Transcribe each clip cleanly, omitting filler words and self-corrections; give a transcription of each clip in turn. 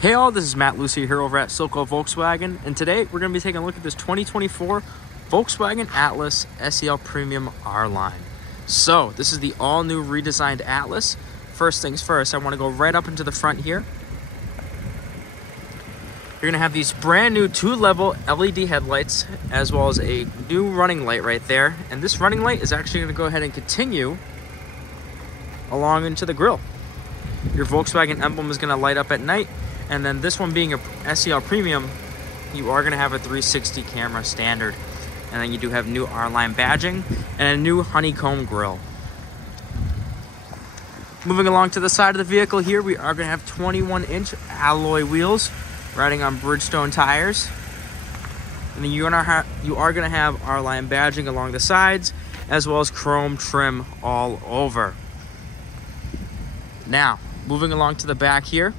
Hey all, this is Matt Lucy here over at SEL Volkswagen, and today we're going to be taking a look at this 2024 Volkswagen Atlas SEL Premium R line. So this is the all new redesigned Atlas. First things first, I want to go right up into the front here. You're going to have these brand new 2-level LED headlights as well as a new running light right there, and this running light is actually going to go ahead and continue along into the grille. Your Volkswagen emblem is going to light up at night. And then this one being a SEL Premium, you are going to have a 360 camera standard. And then you do have new R-Line badging and a new honeycomb grille. Moving along to the side of the vehicle here, we are going to have 21-inch alloy wheels riding on Bridgestone tires. And then you are going to have R-Line badging along the sides as well as chrome trim all over. Now, moving along to the back here,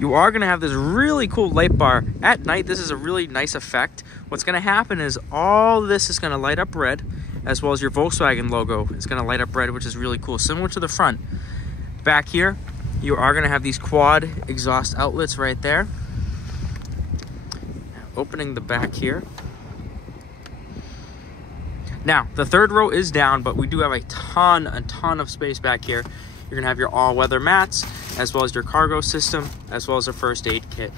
you are going to have this really cool light bar. At night, this is a really nice effect. What's going to happen is all this is going to light up red, as well as your Volkswagen logo is going to light up red, which is really cool, similar to the front. Back here, you are going to have these quad exhaust outlets right there. Opening the back here. Now, the third row is down, but we do have a ton of space back here. You're gonna have your all-weather mats, as well as your cargo system, as well as a first aid kit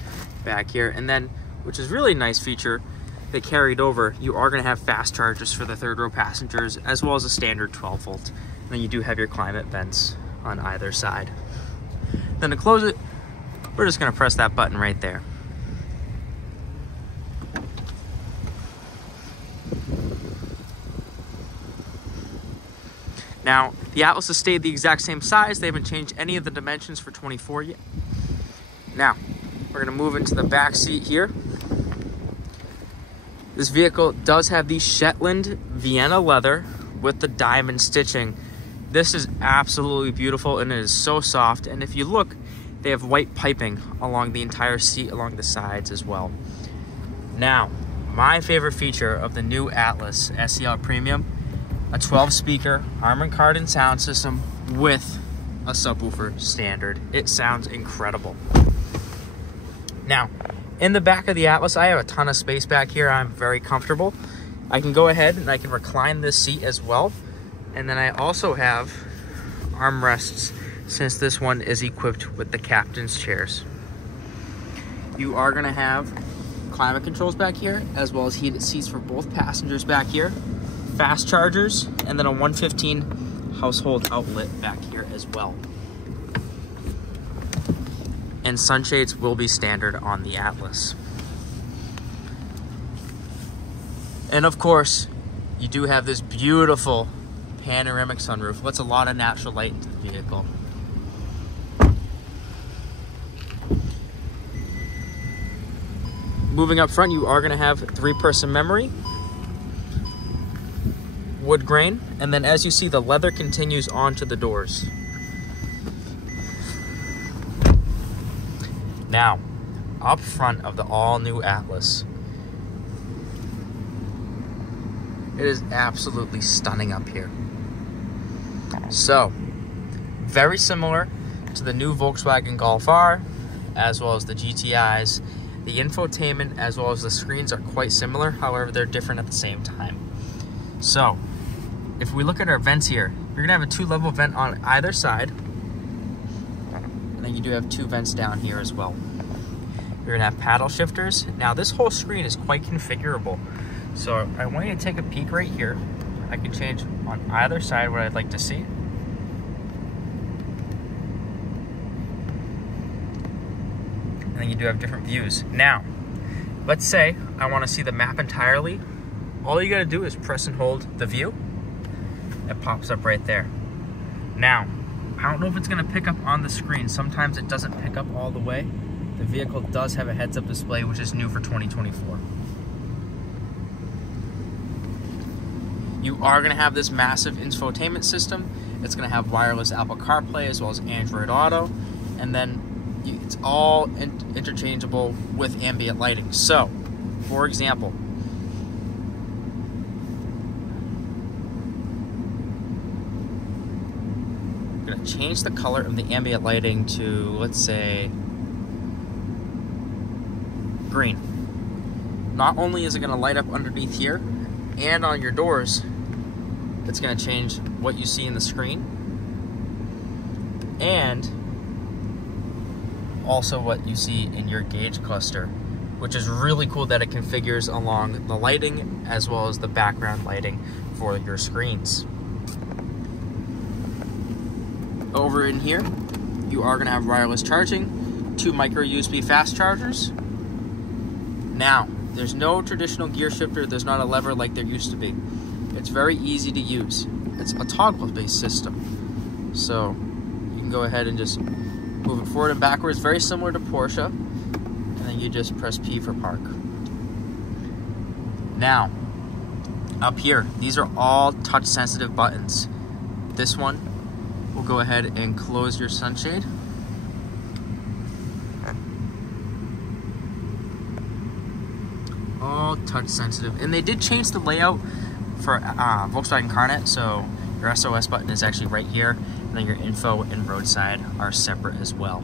back here. And then, which is really a nice feature, they carried over, you are gonna have fast chargers for the third row passengers, as well as a standard 12-volt. And then you do have your climate vents on either side. Then to close it, we're just gonna press that button right there. Now, the Atlas has stayed the exact same size. They haven't changed any of the dimensions for 24 yet. Now, we're going to move into the back seat here. This vehicle does have the Shetland Vienna leather with the diamond stitching. This is absolutely beautiful and it is so soft. And if you look, they have white piping along the entire seat, along the sides as well. Now, my favorite feature of the new Atlas SEL Premium, a 12-speaker Harman Kardon sound system with a subwoofer standard. It sounds incredible. Now, in the back of the Atlas, I have a ton of space back here. I'm very comfortable. I can go ahead and I can recline this seat as well. And then I also have armrests, since this one is equipped with the captain's chairs. You are gonna have climate controls back here, as well as heated seats for both passengers back here. Fast chargers, and then a 115 household outlet back here as well. And sunshades will be standard on the Atlas. And of course, you do have this beautiful panoramic sunroof. Lets a lot of natural light into the vehicle. Moving up front, you are going to have 3-person memory, wood grain, and then as you see, the leather continues onto the doors. Now, up front of the all-new Atlas, it is absolutely stunning up here. So, very similar to the new Volkswagen Golf R, as well as the GTIs. The infotainment as well as the screens are quite similar, however, they're different at the same time. So, if we look at our vents here, you're gonna have a 2-level vent on either side. And then you do have 2 vents down here as well. You're gonna have paddle shifters. Now this whole screen is quite configurable. So I want you to take a peek right here. I can change on either side what I'd like to see. And then you do have different views. Now, let's say I wanna see the map entirely. All you gotta do is press and hold the view. It pops up right there. Now, I don't know if it's gonna pick up on the screen. Sometimes it doesn't pick up all the way. The vehicle does have a heads-up display, which is new for 2024. You are gonna have this massive infotainment system. It's gonna have wireless Apple CarPlay as well as Android Auto. And then it's all interchangeable with ambient lighting. So, for example, change the color of the ambient lighting to, let's say, green. Not only is it going to light up underneath here and on your doors, it's going to change what you see in the screen and also what you see in your gauge cluster, which is really cool that it configures along the lighting as well as the background lighting for your screens. Over in here, you are going to have wireless charging, 2 micro USB fast chargers. Now, there's no traditional gear shifter, there's not a lever like there used to be. It's very easy to use. It's a toggle-based system. So you can go ahead and just move it forward and backwards, very similar to Porsche. And then you just press P for park. Now, up here, these are all touch-sensitive buttons. This one will go ahead and close your sunshade. All touch sensitive, and they did change the layout for Volkswagen CarNet, so your SOS button is actually right here, and then your info and roadside are separate as well.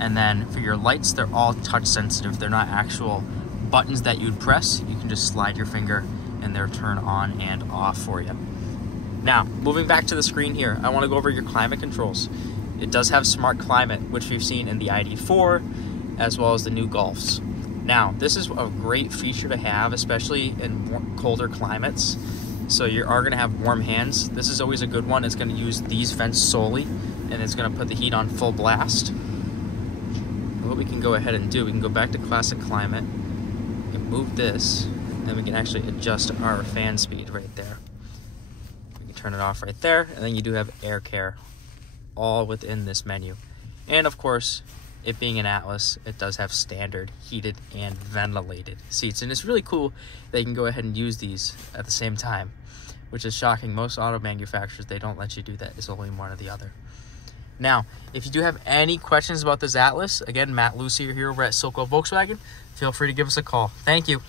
And then for your lights, they're all touch sensitive. They're not actual buttons that you'd press. You can just slide your finger and they'll turn on and off for you. Now, moving back to the screen here, I want to go over your climate controls. It does have smart climate, which we've seen in the ID4 as well as the new Golfs. Now, this is a great feature to have, especially in colder climates. So you are going to have warm hands. This is always a good one. It's going to use these vents solely, and it's going to put the heat on full blast. And what we can go ahead and do, we can go back to classic climate and move this, and we can actually adjust our fan speed right there. We can turn it off right there, and then you do have air care all within this menu. And of course, it being an Atlas, it does have standard heated and ventilated seats. And it's really cool that you can go ahead and use these at the same time, which is shocking. Most auto manufacturers, they don't let you do that. It's only one or the other. Now, if you do have any questions about this Atlas, again, Matt Lucy here over at SEL Volkswagen, feel free to give us a call. Thank you.